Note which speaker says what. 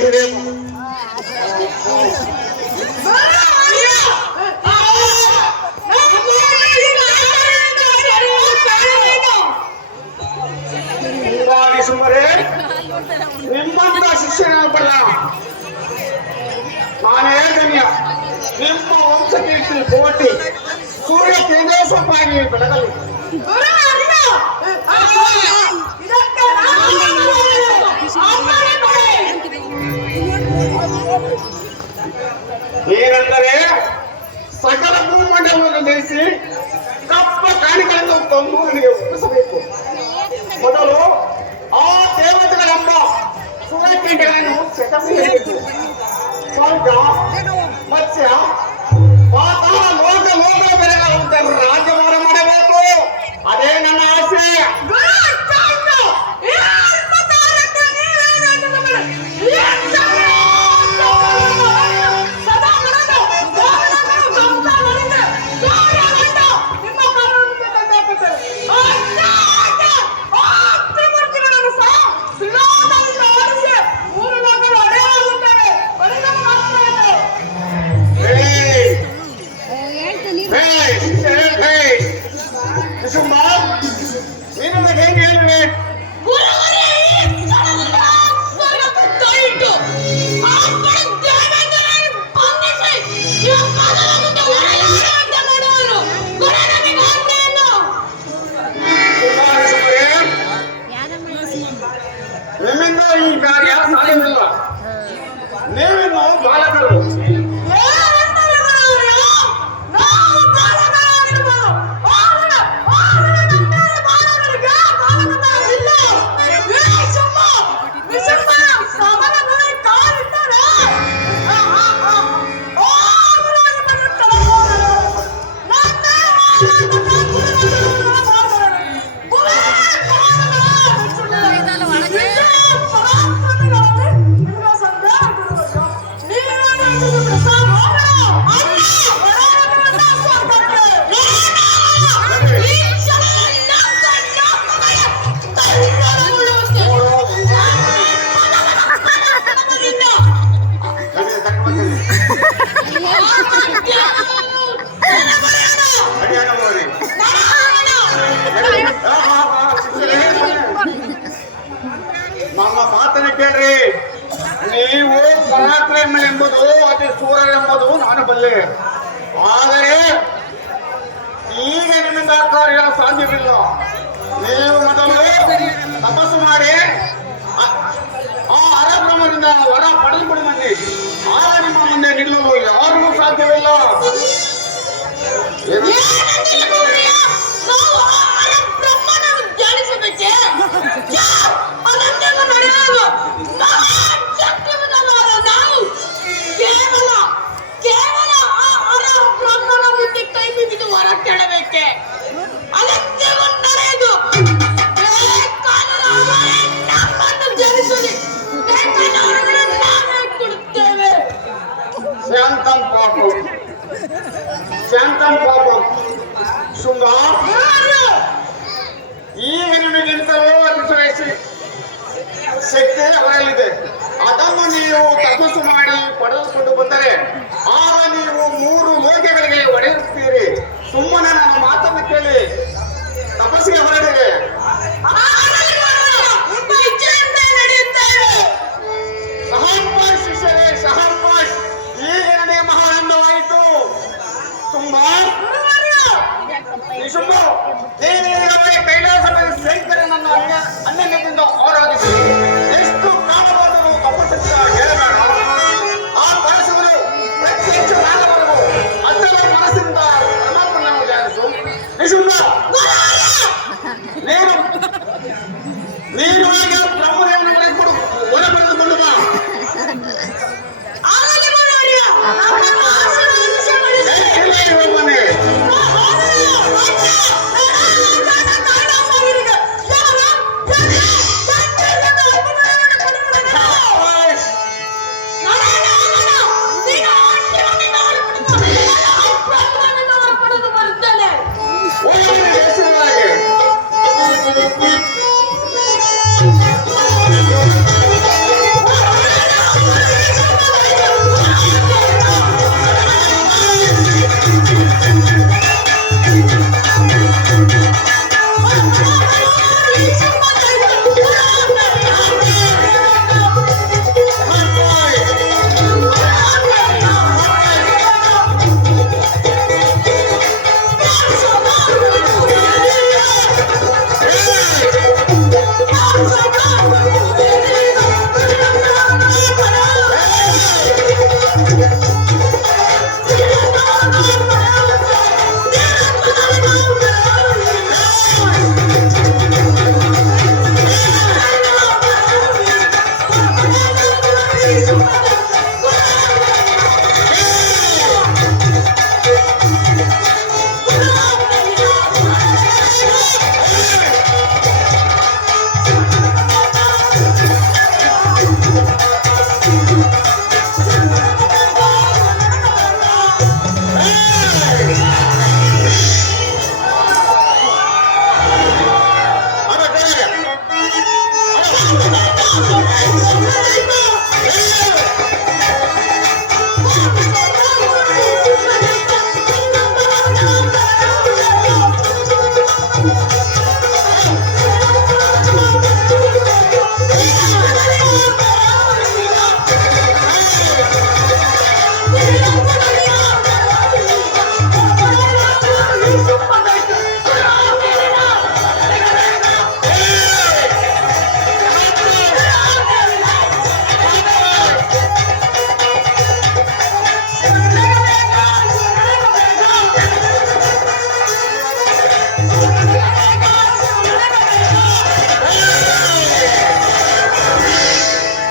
Speaker 1: ಇದೇನು? ಹಿಂಗಾಗಿ ಸುಮ್ಮನೆ ನಿಮ್ಮಂತ ಶಿಷ್ಯನಾಗಬಲ್ಲ ನಾನೇ ಧನ್ಯ ನಿಮ್ಮ ವಂಶಕೀರ್ತಿ ಕೋಟಿ ಸೂರ್ಯ ತೇಜಸ್ವಪ್ಪಾಗಿ ಬೆಳಗಲಿ ಭೂಮಂಡಲವನ್ನು ಜಯಿಸಿ ಕಪ್ಪ ಕಾಣಿಗಳನ್ನು ತಂದು ನನಗೆ ಒಪ್ಪಿಸಬೇಕು ಮೊದಲು ಆ ದೇವತೆಗಳೆಂಬ ಸುರಕೀಟಗಳನ್ನು ಸೆಟಬೇಕು ಸ್ವರ್ಗ ಮತ್ಸ್ಯ your mom. ನಮ್ಮ ಮಾತನ್ನ ಕೇಳ್ರಿ ನೀವು ಪರಾಕ್ರಮ ಎಂಬುದು ಅತಿ ಸೂರರೆಂಬುದು ನಾನು ಬಲ್ಲೆ ಆದರೆ ಈಗ ನಿಮ್ಮಿಂದ ಕಾರ್ಯ ಸಾಧ್ಯವಿಲ್ಲ ನೀವು ಮೊದಲು ತಪಸ್ಸು ಮಾಡಿ ಆ- ಆ ಅರಬ್ರಹ್ಮನಿಂದ ವರ ಪಡೆದುಕೊಂಡು ಬನ್ನಿ ಆಗ ನಿಮ್ಮ ಮುಂದೆ ನಿಲ್ಲಲು ಯಾರಿಗೂ ಸಾಧ್ಯವಿಲ್ಲ ಶೃಂಗಾರ ಈಗ ನಿಮಗಿಂತಲೂ ಅತಿಶಯಿಸಿ. ಶಕ್ತಿ ಅವರಲ್ಲಿದೆ. ಅದನ್ನು ನೀವು ತಪಸ್ಸು ಮಾಡಿ ಪಡೆದುಕೊಂಡು ಬಂದರೆ ತುಂಬಾ ನಿಶುಂಭ ನೀನು ಕೈಲಾಸದ ಶಂಕರನನ್ನು ಅನ್ಯ ಅನ್ಯದಿಂದ ಆರಾಧಿಸಿ ಎಷ್ಟು ಕಾಲವಾದರೂ ತಪಸ್ಸಿಂದ ಹೇಳಬೇಡ ಆ ಪರಶುಗಳು ಪ್ರತ್ಯಕ್ಷ ಕಾಲವರೆಗೂ ಅಚಲ ಮನಸ್ಸಿಂದ ಪರಮಾತ್ಮನನ್ನು ಧ್ಯಾನಿಸು ನಿಶುಂಭ ನೀನು ನೀನು ಹಾಗೆ